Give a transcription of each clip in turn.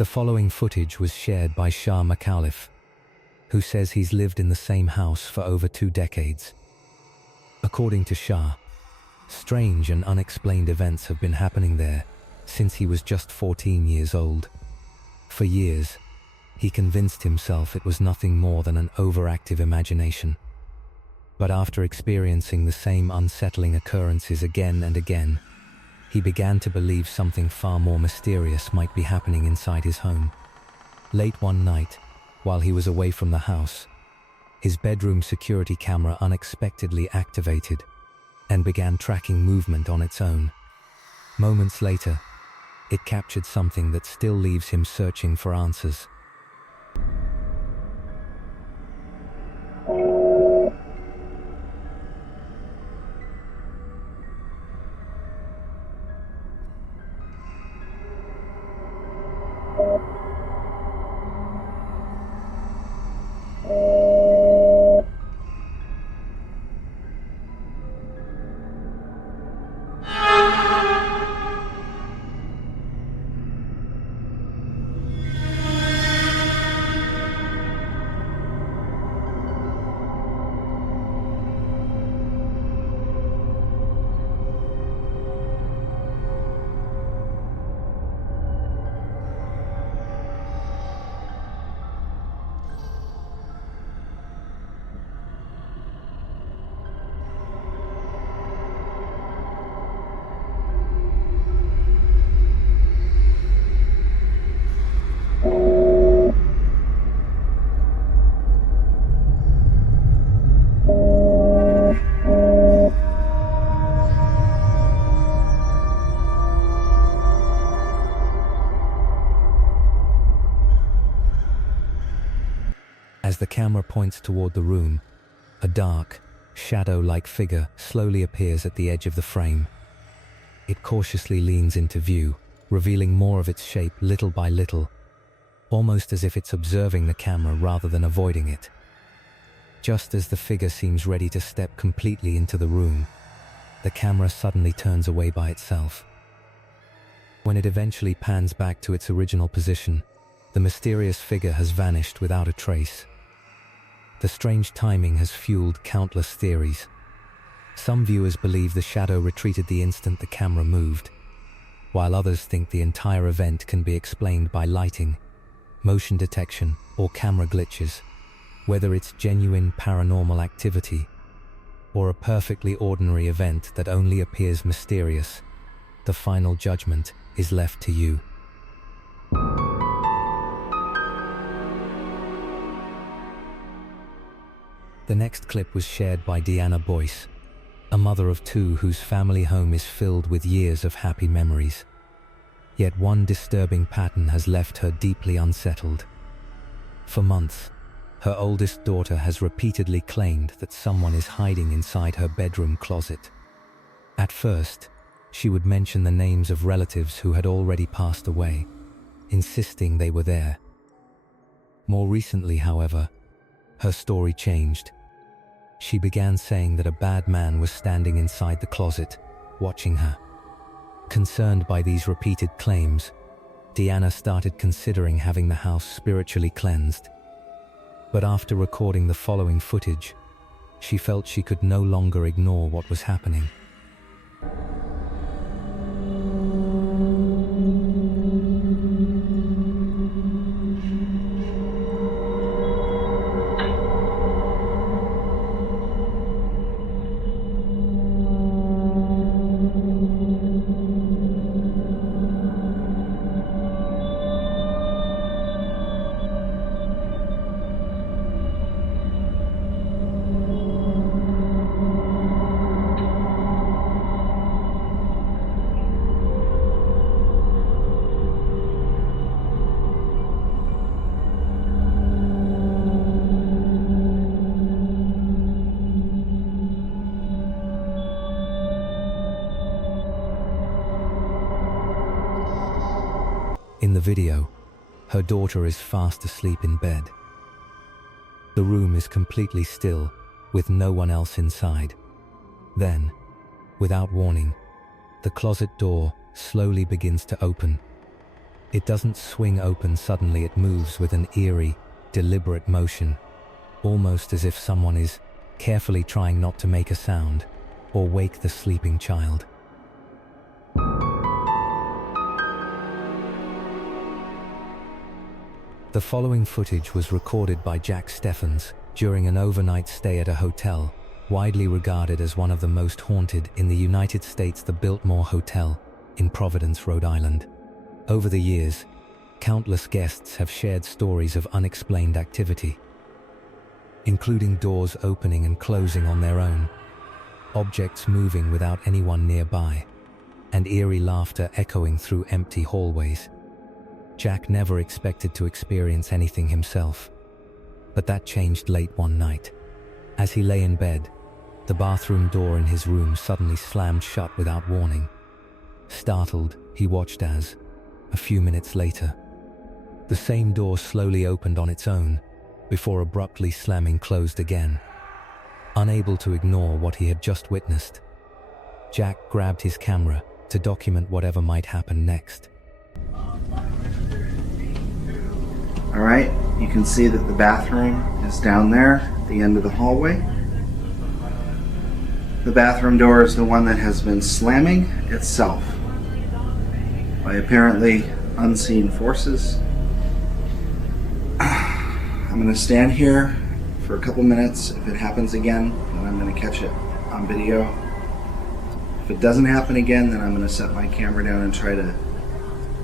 The following footage was shared by Shah McAuliffe, who says he's lived in the same house for over 2 decades. According to Shah, strange and unexplained events have been happening there since he was just 14 years old. For years, he convinced himself it was nothing more than an overactive imagination. But after experiencing the same unsettling occurrences again and again, he began to believe something far more mysterious might be happening inside his home. Late one night, while he was away from the house, his bedroom security camera unexpectedly activated and began tracking movement on its own. Moments later, it captured something that still leaves him searching for answers. As the camera points toward the room, a dark, shadow-like figure slowly appears at the edge of the frame. It cautiously leans into view, revealing more of its shape little by little, almost as if it's observing the camera rather than avoiding it. Just as the figure seems ready to step completely into the room, the camera suddenly turns away by itself. When it eventually pans back to its original position, the mysterious figure has vanished without a trace. The strange timing has fueled countless theories. Some viewers believe the shadow retreated the instant the camera moved, while others think the entire event can be explained by lighting, motion detection, or camera glitches. Whether it's genuine paranormal activity or a perfectly ordinary event that only appears mysterious, the final judgment is left to you. The next clip was shared by Deanna Boyce, a mother of 2 whose family home is filled with years of happy memories. Yet one disturbing pattern has left her deeply unsettled. For months, her oldest daughter has repeatedly claimed that someone is hiding inside her bedroom closet. At first, she would mention the names of relatives who had already passed away, insisting they were there. More recently, however, her story changed. She began saying that a bad man was standing inside the closet, watching her. Concerned by these repeated claims, Deanna started considering having the house spiritually cleansed. But after recording the following footage, she felt she could no longer ignore what was happening. In the video, her daughter is fast asleep in bed. The room is completely still, with no one else inside. Then, without warning, the closet door slowly begins to open. It doesn't swing open suddenly, it moves with an eerie, deliberate motion, almost as if someone is carefully trying not to make a sound or wake the sleeping child. The following footage was recorded by Jack Steffens during an overnight stay at a hotel, widely regarded as one of the most haunted in the United States, the Biltmore Hotel in Providence, Rhode Island. Over the years, countless guests have shared stories of unexplained activity, including doors opening and closing on their own, objects moving without anyone nearby, and eerie laughter echoing through empty hallways. Jack never expected to experience anything himself, but that changed late one night. As he lay in bed, the bathroom door in his room suddenly slammed shut without warning. Startled, he watched as, a few minutes later, the same door slowly opened on its own, before abruptly slamming closed again. Unable to ignore what he had just witnessed, Jack grabbed his camera to document whatever might happen next. All right, you can see that the bathroom is down there at the end of the hallway. The bathroom door is the one that has been slamming itself by apparently unseen forces. I'm going to stand here for a couple minutes. If it happens again, then I'm going to catch it on video. If it doesn't happen again, then I'm going to set my camera down and try to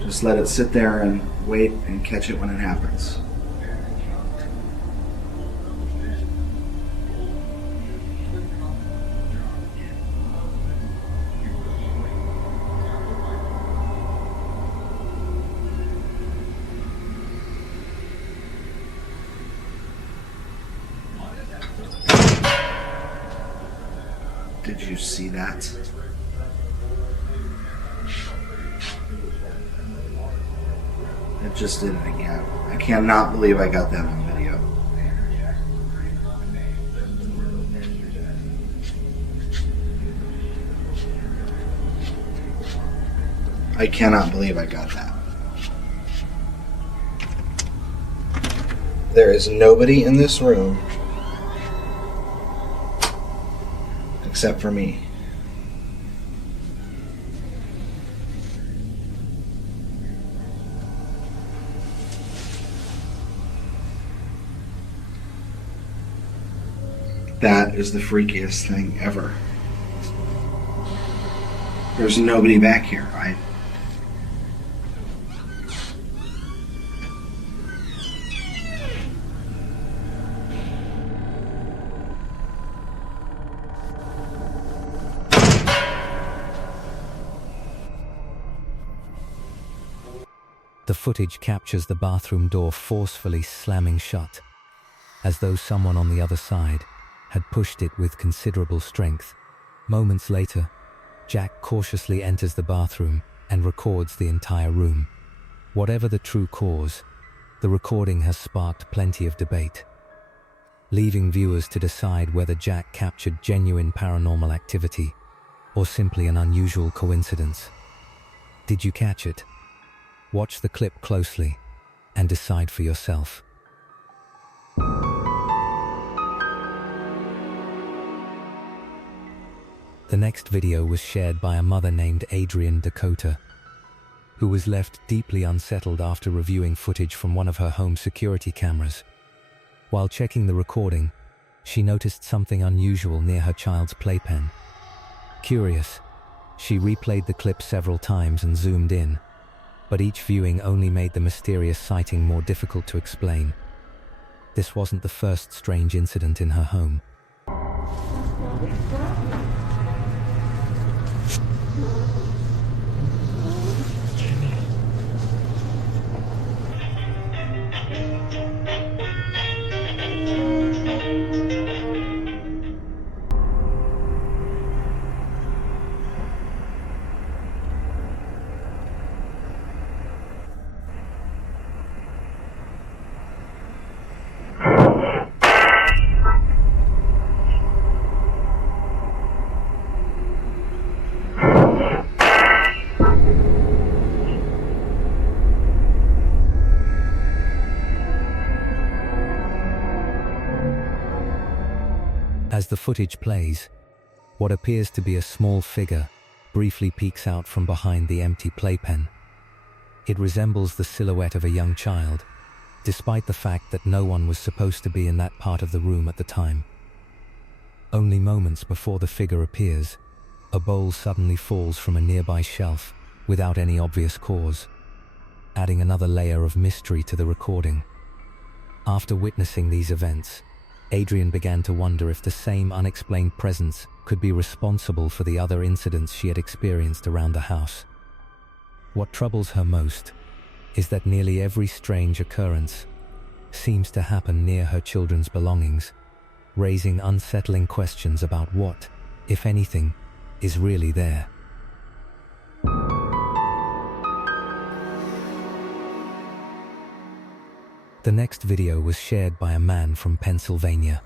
just let it sit there and wait and catch it when it happens. Did you see that? It just did it again. I cannot believe I got that on video. I cannot believe I got that. There is nobody in this room except for me. That is the freakiest thing ever. There's nobody back here, right? The footage captures the bathroom door forcefully slamming shut, as though someone on the other side had pushed it with considerable strength. Moments later, Jack cautiously enters the bathroom and records the entire room. Whatever the true cause, the recording has sparked plenty of debate, leaving viewers to decide whether Jack captured genuine paranormal activity or simply an unusual coincidence. Did you catch it? Watch the clip closely and decide for yourself. The next video was shared by a mother named Adrienne Dakota, who was left deeply unsettled after reviewing footage from one of her home security cameras. While checking the recording, she noticed something unusual near her child's playpen. Curious, she replayed the clip several times and zoomed in, but each viewing only made the mysterious sighting more difficult to explain. This wasn't the first strange incident in her home. the footage plays, what appears to be a small figure briefly peeks out from behind the empty playpen. It resembles the silhouette of a young child, despite the fact that no one was supposed to be in that part of the room at the time. Only moments before the figure appears, a bowl suddenly falls from a nearby shelf without any obvious cause, adding another layer of mystery to the recording. After witnessing these events, Adrian began to wonder if the same unexplained presence could be responsible for the other incidents she had experienced around the house. What troubles her most is that nearly every strange occurrence seems to happen near her children's belongings, raising unsettling questions about what, if anything, is really there. The next video was shared by a man from Pennsylvania,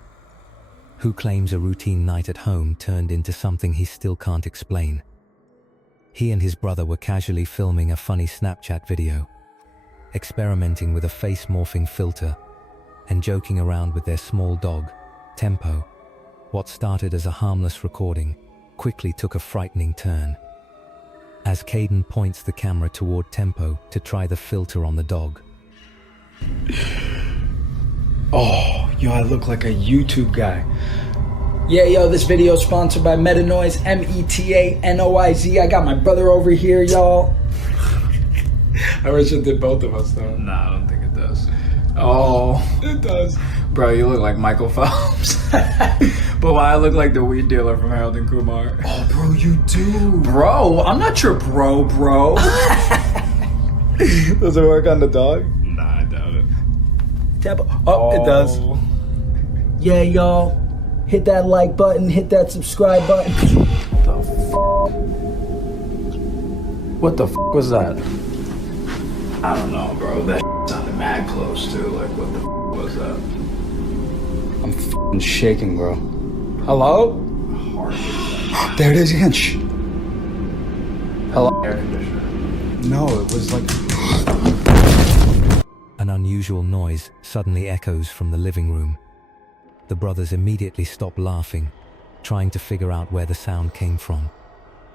who claims a routine night at home turned into something he still can't explain. He and his brother were casually filming a funny Snapchat video, experimenting with a face-morphing filter and joking around with their small dog, Tempo. What started as a harmless recording quickly took a frightening turn, as Caden points the camera toward Tempo to try the filter on the dog. Oh, yo, I look like a YouTube guy. Yeah, yo, this video is sponsored by Metanoise, Metanoiz. I got my brother over here, y'all. I wish it did both of us, though. Nah, I don't think it does. Oh, It does. bro, you look like Michael Phelps. But why I look like the weed dealer from Harold and Kumar? Oh, bro, you do. Bro, I'm not your bro. Does it work on the dog? Nah, I doubt it. Oh, it does. Yeah, y'all. Hit that like button, hit that subscribe button. What the f was that? I don't know, bro. That sounded mad close, too. Like, what the f was that? I'm f***ing shaking, bro. Hello? Hard. There it is again. Shh. Hello? Air conditioner. No, it was like... An unusual noise suddenly echoes from the living room. The brothers immediately stop laughing, trying to figure out where the sound came from.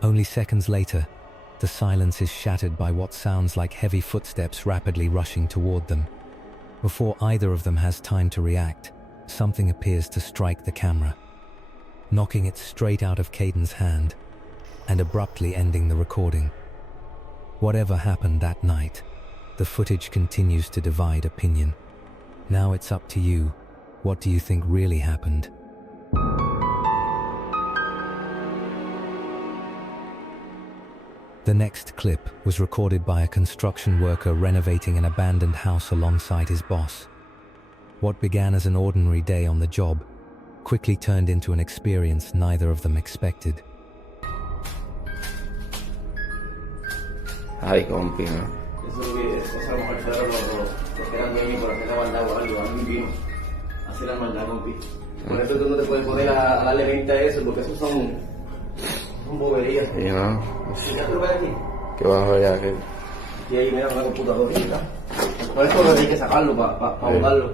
Only seconds later, the silence is shattered by what sounds like heavy footsteps rapidly rushing toward them. Before either of them has time to react, something appears to strike the camera, knocking it straight out of Caden's hand and abruptly ending the recording. Whatever happened that night, the footage continues to divide opinion. Now it's up to you. What do you think really happened? The next clip was recorded by a construction worker renovating an abandoned house alongside his boss. What began as an ordinary day on the job quickly turned into an experience neither of them expected. Ay, compi, ¿no? Eso a lo mejor fueron los que eran dueños por hacer la maldad o algo, alguien vino a hacer la maldad, compi. Por eso tú no te puedes poner a darle 20 a eso, porque eso son boberías. Y no, ¿Y ya tú lo ves aquí? que bajo ya que... Y ahí mira una computadorita. Por esto hay que sacarlo para botarlo.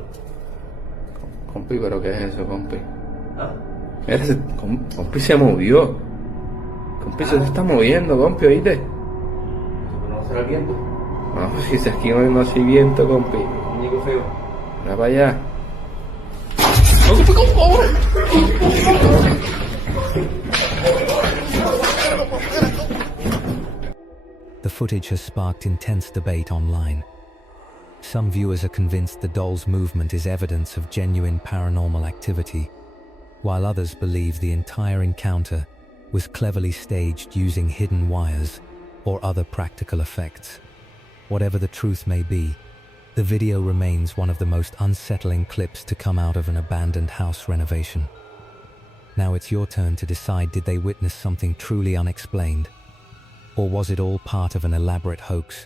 Compi, ¿pero qué es eso, compi? ¿Ah? Mira, compi se movió. Compi se está moviendo, compi, ¿oíste? Eso no será el viento. No, si aquí no hay viento, compi. Muñeco feo. Mira para allá. The footage has sparked intense debate online. Some viewers are convinced the doll's movement is evidence of genuine paranormal activity, while others believe the entire encounter was cleverly staged using hidden wires or other practical effects. Whatever the truth may be, the video remains one of the most unsettling clips to come out of an abandoned house renovation. Now it's your turn to decide, did they witness something truly unexplained? Or was it all part of an elaborate hoax